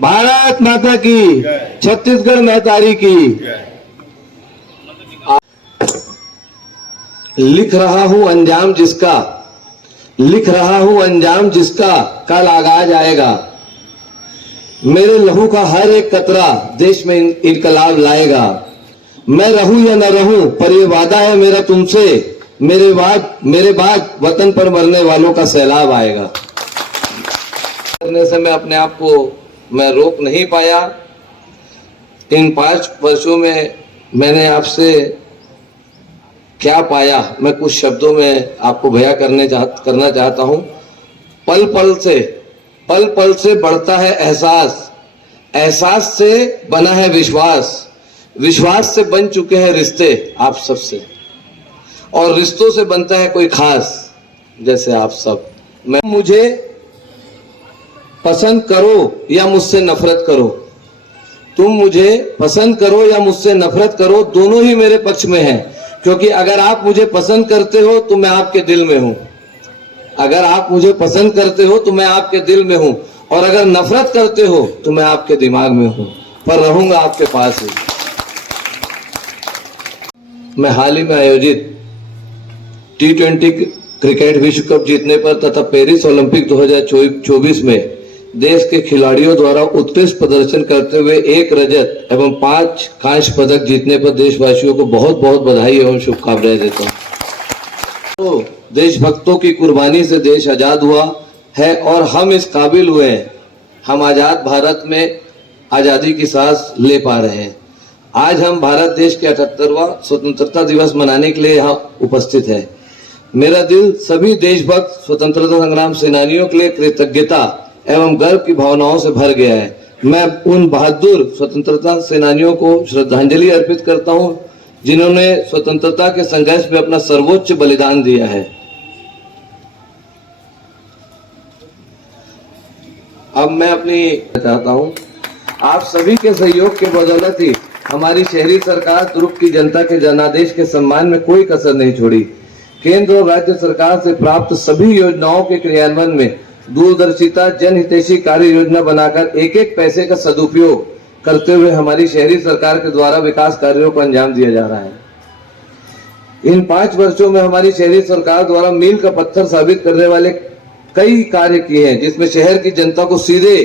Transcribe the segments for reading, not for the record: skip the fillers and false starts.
भारत माता की, छत्तीसगढ़ महतारी की। लिख रहा हूं अंजाम जिसका, लिख रहा हूं अंजाम जिसका कल आगाज आएगा। मेरे लहू का हर एक कतरा देश में इनकलाब लाएगा। मैं रहूं या न रहूं पर ये वादा है मेरा तुमसे, मेरे बाद वतन पर मरने वालों का सैलाब आएगा। करने से मैं अपने आप को मैं रोक नहीं पाया। इन 5 वर्षों में मैंने आपसे क्या पाया, मैं कुछ शब्दों में आपको बयां करना चाहता हूं। पल पल से बढ़ता है एहसास, एहसास से बना है विश्वास, विश्वास से बन चुके हैं रिश्ते आप सबसे, और रिश्तों से बनता है कोई खास जैसे आप सब। मैं मुझे पसंद करो या मुझसे नफरत करो, तुम मुझे पसंद करो या मुझसे नफरत करो, दोनों ही मेरे पक्ष में हैं। क्योंकि अगर आप मुझे पसंद करते हो तो मैं आपके दिल में हूं, अगर आप मुझे पसंद करते हो तो मैं आपके दिल में हूं, और अगर नफरत करते हो तो मैं आपके दिमाग में हूं, पर रहूंगा आपके पास ही। मैं हाल ही में आयोजित T20 क्रिकेट विश्व कप जीतने पर तथा पेरिस ओलंपिक 2024 में देश के खिलाड़ियों द्वारा उत्कृष्ट प्रदर्शन करते हुए 1 रजत एवं 5 कांस्य पदक जीतने पर देशवासियों को बहुत बहुत बधाई एवं शुभकामनाएं देता हूं। तो देशभक्तों की कुर्बानी से देश आजाद हुआ है और हम इस काबिल हुए हैं, हम आजाद भारत में आजादी की सांस ले पा रहे हैं। आज हम भारत देश के 78वां स्वतंत्रता दिवस मनाने के लिए यहाँ उपस्थित है। मेरा दिल सभी देशभक्त स्वतंत्रता संग्राम सेनानियों के लिए कृतज्ञता एवं गर्व की भावनाओं से भर गया है। मैं उन बहादुर स्वतंत्रता सेनानियों को श्रद्धांजलि अर्पित करता हूं जिन्होंने स्वतंत्रता के संघर्ष में अपना सर्वोच्च बलिदान दिया है। अब मैं अपनी चाहता हूं, आप सभी के सहयोग के बदौलत ही हमारी शहरी सरकार दुर्ग की जनता के जनादेश के सम्मान में कोई कसर नहीं छोड़ी। केंद्र और राज्य सरकार से प्राप्त सभी योजनाओं के क्रियान्वयन में दूरदर्शिता जनहितैषी कार्य योजना बनाकर एक एक पैसे का सदुपयोग करते हुए हमारी शहरी सरकार के द्वारा विकास कार्यों को अंजाम दिया जा रहा है। इन 5 वर्षों में हमारी शहरी सरकार द्वारा मील का पत्थर साबित करने वाले कई कार्य किए हैं जिसमें शहर की जनता को सीधे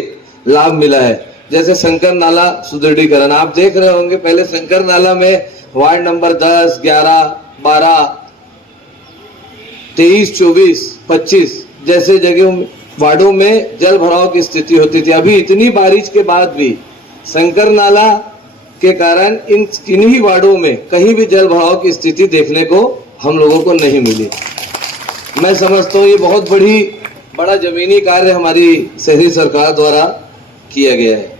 लाभ मिला है। जैसे शंकर नाला सुदृढ़ीकरण, आप देख रहे होंगे पहले शंकर नाला में वार्ड नंबर 10, 11, 12, 23, 24, 25 जैसे जगह वार्डों में जल भराव की स्थिति होती थी। अभी इतनी बारिश के बाद भी शंकर नाला के कारण इन किन्हीं वार्डों में कहीं भी जल भराव की स्थिति देखने को हम लोगों को नहीं मिली। मैं समझता हूँ ये बहुत बड़ा जमीनी कार्य हमारी शहरी सरकार द्वारा किया गया है।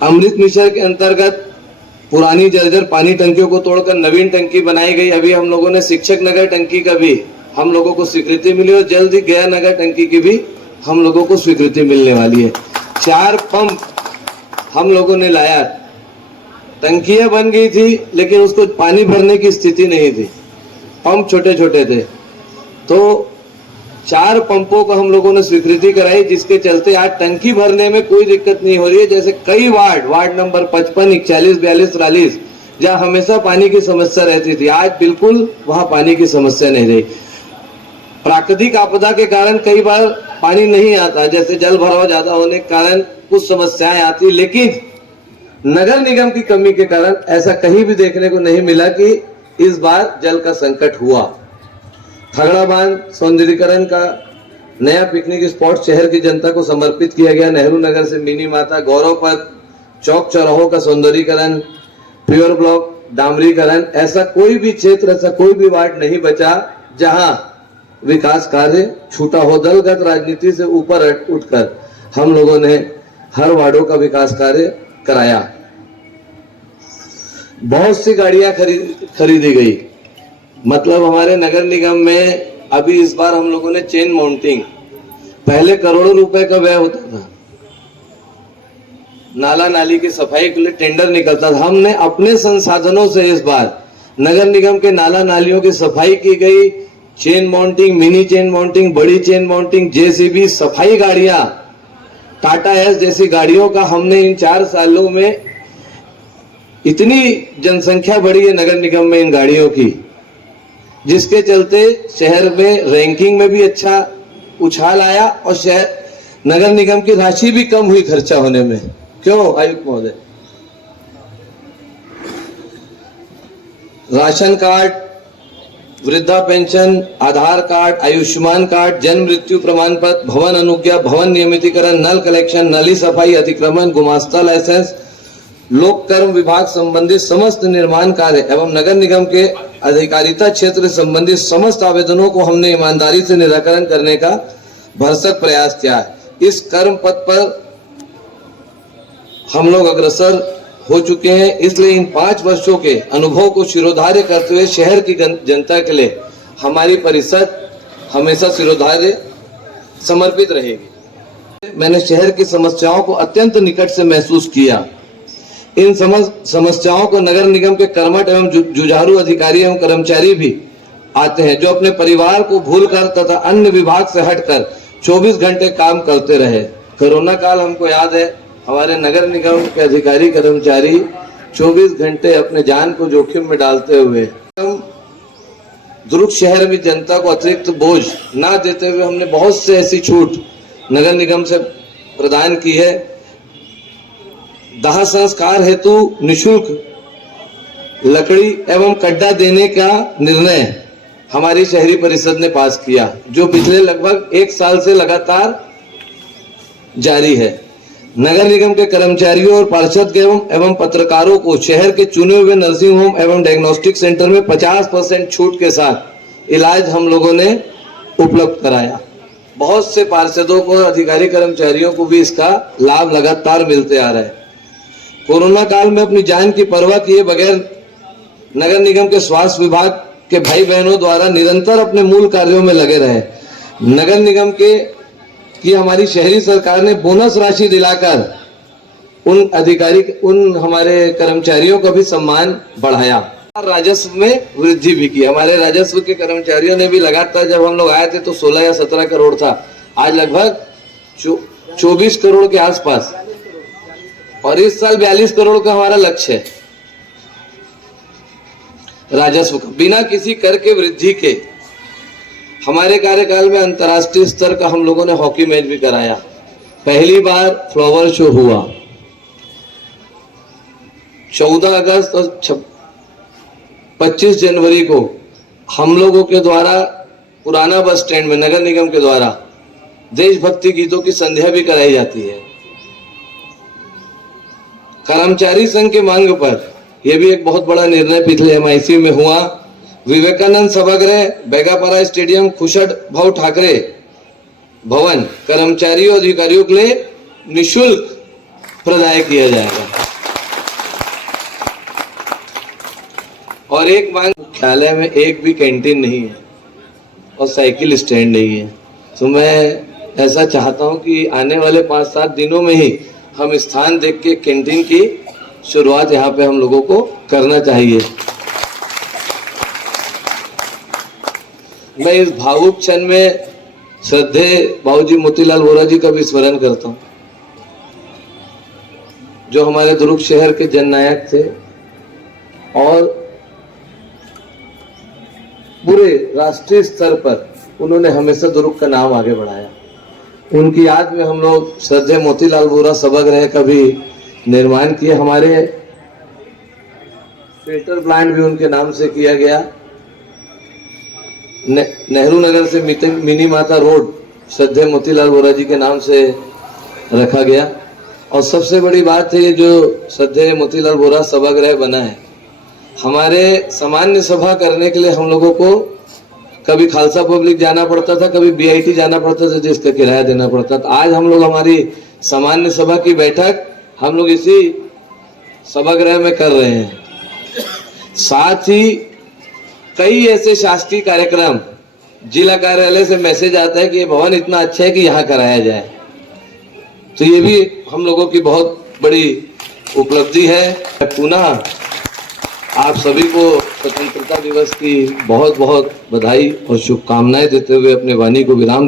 अमृत मिशन के अंतर्गत पुरानी जर्जर पानी टंकियों को तोड़कर नवीन टंकी बनाई गई। अभी हम लोगों ने शिक्षक नगर टंकी का भी हम लोगों को स्वीकृति मिली और जल्द ही गया नगर टंकी की भी हम लोगों को स्वीकृति मिलने वाली है। 4 पंप हम लोगों ने लाया, टंकियां बन गई थी लेकिन उसको पानी भरने की स्थिति नहीं थी, पंप छोटे छोटे थे, तो 4 पंपों को हम लोगों ने स्वीकृति कराई जिसके चलते आज टंकी भरने में कोई दिक्कत नहीं हो रही है। जैसे कई वार्ड नंबर 55, 41, 42, 43 जहाँ हमेशा पानी की समस्या रहती थी, आज बिल्कुल वहां पानी की समस्या नहीं रही। प्राकृतिक आपदा के कारण कई बार पानी नहीं आता, जैसे जल भराव ज्यादा होने के कारण कुछ समस्याएं आती, लेकिन नगर निगम की कमी के कारण ऐसा कहीं भी देखने को नहीं मिला कि इस बार जल का संकट हुआ। खगड़ा बांध सौंदर्यीकरण का नया पिकनिक स्पॉट शहर की जनता को समर्पित किया गया। नेहरू नगर से मिनी माता, गौरव पथ, चौक चौराहों का सौंदर्यीकरण, प्योर ब्लॉक डामरीकरण, ऐसा कोई भी क्षेत्र, ऐसा कोई भी वार्ड नहीं बचा जहां विकास कार्य छूटा हो। दलगत राजनीति से ऊपर उठकर हम लोगों ने हर वार्डों का विकास कार्य कराया। बहुत सी गाड़ियां खरीदी गई, मतलब हमारे नगर निगम में अभी इस बार हम लोगों ने चेन माउंटिंग, पहले करोड़ों रुपए का व्यय होता था, नाला नाली की सफाई के लिए टेंडर निकलता था। हमने अपने संसाधनों से इस बार नगर निगम के नाला नालियों की सफाई की गई, chain mounting, mini chain mounting, बड़ी चेन माउंटिंग, जेसीबी, सफाई गाड़ियां, टाटा एस जैसी गाड़ियों का हमने इन 4 सालों में इतनी जनसंख्या बढ़ी है नगर निगम में इन गाड़ियों की, जिसके चलते शहर में रैंकिंग में भी अच्छा उछाल आया और शहर नगर निगम की राशि भी कम हुई खर्चा होने में। क्यों आयुक्त महोदय? राशन कार्ड, वृद्धा पेंशन, आधार कार्ड, आयुष्मान कार्ड, जन्म मृत्यु प्रमाण पत्र, भवन अनुज्ञा, भवन नियमितीकरण, नल कलेक्शन, नली सफाई, अतिक्रमण, गुमास्ता लाइसेंस, लोक कर्म विभाग संबंधित समस्त निर्माण कार्य एवं नगर निगम के अधिकारिता क्षेत्र संबंधित समस्त आवेदनों को हमने ईमानदारी से निराकरण करने का भरसक प्रयास किया है। इस कर्म पथ पर हम लोग अग्रसर हो चुके हैं, इसलिए इन 5 वर्षों के अनुभव को शिरोधार्य करते हुए शहर की जनता के लिए हमारी परिषद हमेशा शिरोधार्य समर्पित रहेगी। मैंने शहर की समस्याओं को अत्यंत निकट से महसूस किया। इन समस्याओं को नगर निगम के कर्मठ एवं जुझारू अधिकारी एवं कर्मचारी भी आते हैं, जो अपने परिवार को भूलकर तथा अन्य विभाग से हटकर 24 घंटे काम करते रहे। कोरोना काल हमको याद है, हमारे नगर निगम के अधिकारी कर्मचारी 24 घंटे अपने जान को जोखिम में डालते हुए दुर्ग शहर में जनता को अतिरिक्त बोझ ना देते हुए हमने बहुत से ऐसी छूट नगर निगम से प्रदान की है। दाह संस्कार हेतु निःशुल्क लकड़ी एवं कड्डा देने का निर्णय हमारी शहरी परिषद ने पास किया, जो पिछले लगभग 1 साल से लगातार जारी है। नगर निगम के कर्मचारियों और पार्षद एवं पत्रकारों को शहर के चुने हुए नर्सिंग होम एवं डायग्नोस्टिक सेंटर में 50% छूट के साथ इलाज हम लोगों ने उपलब्ध कराया। बहुत से पार्षदों को, अधिकारी कर्मचारियों को भी इसका लाभ लगातार मिलते आ रहा है। कोरोना काल में अपनी जान की परवाह किए बगैर नगर निगम के स्वास्थ्य विभाग के भाई बहनों द्वारा निरंतर अपने मूल कार्यों में लगे रहे। नगर निगम की हमारी शहरी सरकार ने बोनस राशि दिलाकर उन हमारे कर्मचारियों का भी सम्मान बढ़ाया। राजस्व में वृद्धि भी की। हमारे राजस्व के कर्मचारियों ने भी लगातार, जब हम लोग आए थे तो 16 या 17 करोड़ था, आज लगभग 24 करोड़ के आसपास, और इस साल 42 करोड़ का हमारा लक्ष्य है राजस्व का। बिना किसी कर के वृद्धि के हमारे कार्यकाल में अंतर्राष्ट्रीय स्तर का हम लोगों ने हॉकी मैच भी कराया। पहली बार फ्लावर शो हुआ। 14 अगस्त और 25 जनवरी को हम लोगों के द्वारा पुराना बस स्टैंड में नगर निगम के द्वारा देशभक्ति गीतों की संध्या भी कराई जाती है। कर्मचारी संघ की मांग पर यह भी एक बहुत बड़ा निर्णय पिछले MIC में हुआ। विवेकानंद सभागृह, बेगापारा स्टेडियम, खुशड भाऊ ठाकरे भवन कर्मचारियों अधिकारियों के लिए निःशुल्क प्रदाय किया जाएगा। और एक मांग, मुख्यालय में एक भी कैंटीन नहीं है और साइकिल स्टैंड नहीं है। तो मैं ऐसा चाहता हूं कि आने वाले 5-7 दिनों में ही हम स्थान देख के कैंटीन की शुरुआत यहाँ पे हम लोगों को करना चाहिए। मैं इस भावुक क्षण में श्रद्धेय बाबूजी मोतीलाल वोरा जी का भी स्मरण करता हूँ, जो हमारे दुर्ग शहर के जननायक थे और पूरे राष्ट्रीय स्तर पर उन्होंने हमेशा दुर्ग का नाम आगे बढ़ाया। उनकी याद में हम लोग श्रद्धेय मोतीलाल वोरा सभागृह का भी निर्माण किया। हमारे फिल्टर प्लांट भी उनके नाम से किया गया। नेहरू नगर से मिनी माता रोड श्रद्धेय मोतीलाल वोरा जी के नाम से रखा गया। और सबसे बड़ी बात है, ये जो श्रद्धेय मोतीलाल वोरा सभागृह बना है, हमारे सामान्य सभा करने के लिए हम लोगों को कभी खालसा पब्लिक जाना पड़ता था, कभी BIT जाना पड़ता था, जिसका किराया देना पड़ता था। आज हम लोग हमारी सामान्य सभा की बैठक हम लोग इसी सभागृह में कर रहे हैं। साथ ही कई ऐसे शासकीय कार्यक्रम, जिला कार्यालय से मैसेज आता है कि ये भवन इतना अच्छा है कि यहाँ कराया जाए, तो ये भी हम लोगों की बहुत बड़ी उपलब्धि है। पुनः आप सभी को स्वतंत्रता दिवस की बहुत बहुत बधाई और शुभकामनाएं देते हुए अपने वाणी को विराम